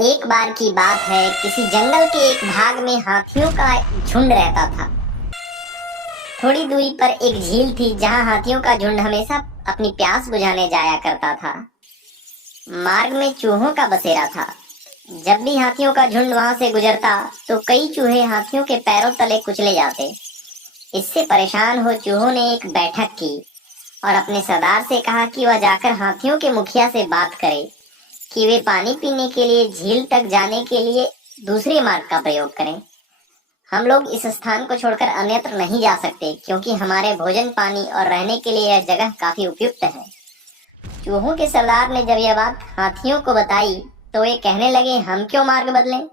एक बार की बात है, किसी जंगल के एक भाग में हाथियों का झुंड रहता था। थोड़ी दूरी पर एक झील थी जहां हाथियों का झुंड हमेशा अपनी प्यास बुझाने जाया करता था। मार्ग में चूहों का बसेरा था। जब भी हाथियों का झुंड वहां से गुजरता तो कई चूहे हाथियों के पैरों तले कुचले जाते। इससे परेशान हो चूहों ने एक बैठक की और अपने सरदार से कहा कि वह जाकर हाथियों के मुखिया से बात करे कि वे पानी पीने के लिए झील तक जाने के लिए दूसरे मार्ग का प्रयोग करें। हम लोग इस स्थान को छोड़कर अन्यत्र नहीं जा सकते क्योंकि हमारे भोजन, पानी और रहने के लिए यह जगह काफी उपयुक्त है। चूहों के सरदार ने जब यह बात हाथियों को बताई तो वे कहने लगे, हम क्यों मार्ग बदलें?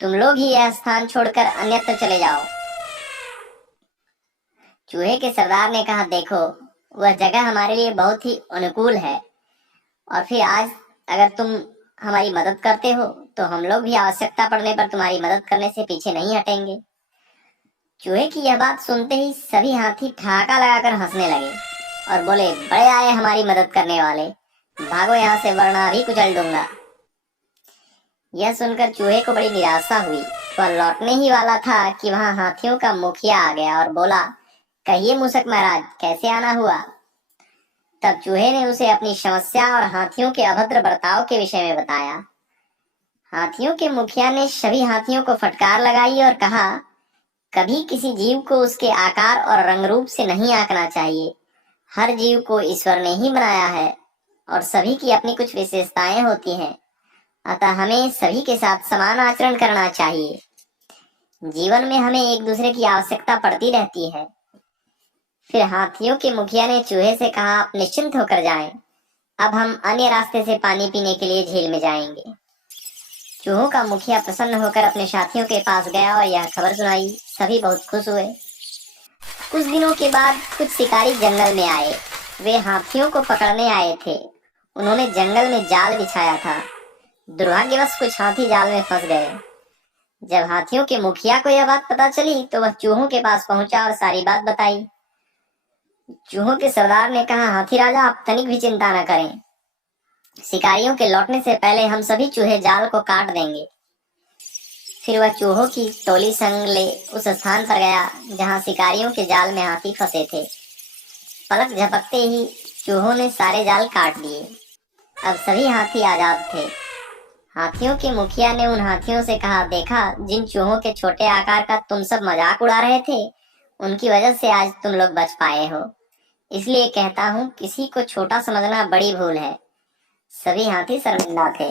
तुम लोग ही यह स्थान छोड़कर अन्यत्र चले जाओ। चूहे के सरदार ने कहा, देखो, वह जगह हमारे लिए बहुत ही अनुकूल है और फिर आज अगर तुम हमारी मदद करते हो तो हम लोग भी आवश्यकता पड़ने पर तुम्हारी मदद करने से पीछे नहीं हटेंगे। चूहे की यह बात सुनते ही सभी हाथी ठहाका लगाकर हंसने लगे और बोले, बड़े आए हमारी मदद करने वाले, भागो यहाँ से वरना अभी कुचल दूंगा। यह सुनकर चूहे को बड़ी निराशा हुई। वह लौटने ही वाला था कि वहां हाथियों का मुखिया आ गया और बोला, कहिए मूसक महाराज, कैसे आना हुआ? तब चूहे ने उसे अपनी समस्या और हाथियों के अभद्र बर्ताव के विषय में बताया। हाथियों के मुखिया ने सभी हाथियों को फटकार लगाई और कहा, कभी किसी जीव को उसके आकार और रंग रूप से नहीं आंकना चाहिए। हर जीव को ईश्वर ने ही बनाया है और सभी की अपनी कुछ विशेषताएं होती हैं, अतः हमें सभी के साथ समान आचरण करना चाहिए। जीवन में हमें एक दूसरे की आवश्यकता पड़ती रहती है। फिर हाथियों के मुखिया ने चूहे से कहा, आप निश्चिंत होकर जाएं, अब हम अन्य रास्ते से पानी पीने के लिए झील में जाएंगे। चूहों का मुखिया प्रसन्न होकर अपने साथियों के पास गया और यह खबर सुनाई। सभी बहुत खुश हुए। कुछ दिनों के बाद कुछ शिकारी जंगल में आए। वे हाथियों को पकड़ने आए थे। उन्होंने जंगल में जाल बिछाया था। दुर्भाग्यवश कुछ हाथी जाल में फंस गए। जब हाथियों के मुखिया को यह बात पता चली तो वह चूहों के पास पहुंचा और सारी बात बताई। चूहों के सरदार ने कहा, हाथी राजा, आप तनिक भी चिंता न करें। शिकारियों के लौटने से पहले हम सभी चूहे जाल को काट देंगे। फिर वह चूहों की टोली संग ले उस स्थान पर गया जहां शिकारियों के जाल में हाथी फंसे थे। पलक झपकते ही चूहों ने सारे जाल काट दिए। अब सभी हाथी आजाद थे। हाथियों के मुखिया ने उन हाथियों से कहा, देखा, जिन चूहों के छोटे आकार का तुम सब मजाक उड़ा रहे थे, उनकी वजह से आज तुम लोग बच पाए हो। इसलिए कहता हूँ, किसी को छोटा समझना बड़ी भूल है। सभी हाथी शर्मिंदा थे।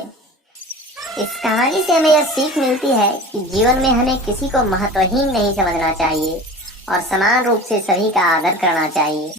इस कहानी से हमें यह सीख मिलती है कि जीवन में हमें किसी को महत्वहीन नहीं समझना चाहिए और समान रूप से सभी का आदर करना चाहिए।